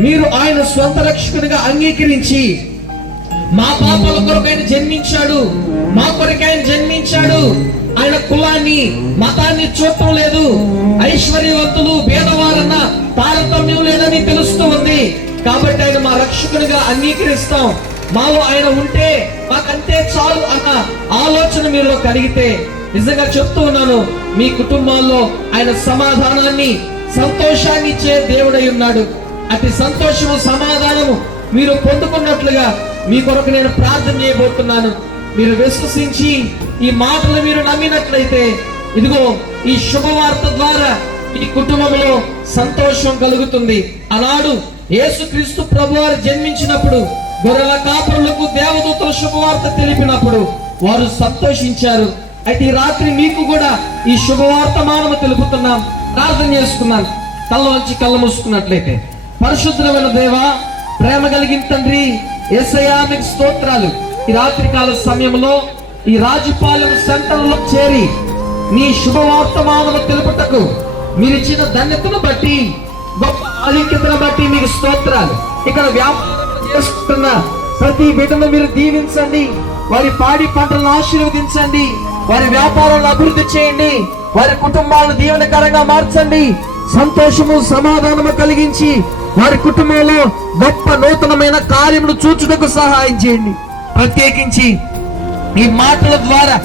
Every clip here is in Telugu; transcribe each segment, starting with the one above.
మీరు ఆయన స్వంత రక్షకునిగా అంగీకరించి, మా పాపాల కొరకు ఆయన జన్మించాడు, మా కొరకు ఆయన జన్మించాడు, ఆయన కులాన్ని మతాన్ని చూడటం లేదు, ఐశ్వర్యవంతులు పేదవారన్న తారతమ్యం లేదని తెలుస్తూ ఉంది, కాబట్టి ఆయన మా రక్షకునిగా అంగీకరిస్తాం, మాలో ఆయన ఉంటే మాకంతే చాలు అన్న ఆలోచన మీలో కలిగితే, నిజంగా చెప్తూ ఉన్నాను, మీ కుటుంబాల్లో ఆయన సమాధానాన్ని సంతోషాన్ని ఇచ్చే దేవుడై ఉన్నాడు. అతి సంతోషము సమాధానము మీరు పొందుకున్నట్లుగా మీ కొరకు నేను ప్రార్థన చేయబోతున్నాను. మీరు విశ్వసించి ఈ మాటలు మీరు నమ్మినట్లయితే, ఇదిగో ఈ శుభవార్త ద్వారా ఈ కుటుంబంలో సంతోషం కలుగుతుంది. ఆనాడు యేసుక్రీస్తు ప్రభువారు జన్మించినప్పుడు గొర్రెల కాపరులకు దేవదూతల శుభవార్త తెలిపినప్పుడు వారు సంతోషించారు. అయితే ఈ రాత్రి మీకు కూడా ఈ శుభవార్తమానము తెలుపుతున్నాం. ప్రార్థన చేసుకున్నాను. కళ్ళ వచ్చి కళ్ళ మూసుకున్నట్లయితే, పరిశుద్ధమైన దేవా, ప్రేమ కలిగిన తండ్రి యేసయ్యా, మీకు స్తోత్రాలు. ఈ రాత్రి కాల సమయంలో ఈ రాజుపాలెం సెంటర్ లో చేరి నీ శుభవార్తమానము తెలుపుటకు మీరిచ్చిన ధన్యతను బట్టి, గొప్ప ఆధిక్యతను బట్టి మీకు స్తోత్రాలు. ఇక్కడ వ్యాపారం చేసుకుంటున్న ప్రతి బిడ్డను మీరు దీవించండి, వారి పాడి పంటలను ఆశీర్వదించండి, వారి వ్యాపారాలను అభివృద్ధి చేయండి, వారి కుటుంబాలను దీవెనకరంగా మార్చండి, సంతోషము సమాధానము కలిగించి వారి కుటుంబంలో గొప్ప నూతనమైన కార్యములు చూచుటకు సహాయం చేయండి. ప్రత్యేకించి ఈ మాటల ద్వారా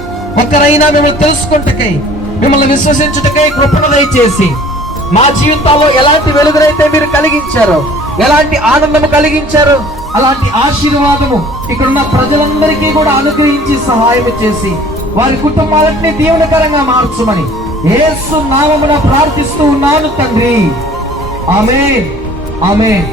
ఒకరైనా మిమ్మల్ని తెలుసుకుంటకై, మిమ్మల్ని విశ్వసించుటకై కృపను దయచేసి, మా జీవితాల్లో ఎలాంటి వెలుగునైతే మీరు కలిగించారో, ఎలాంటి ఆనందము కలిగించారో, అలాంటి ఆశీర్వాదము ఇక్కడున్న ప్రజలందరికీ కూడా అనుగ్రహించి సహాయం చేసి వారి కుటుంబాలన్నీ దీవెనకరంగా మార్చమని యేసు నామమున ప్రార్థిస్తూ ఉన్నాను తండ్రి. ఆమేన్, ఆమేన్.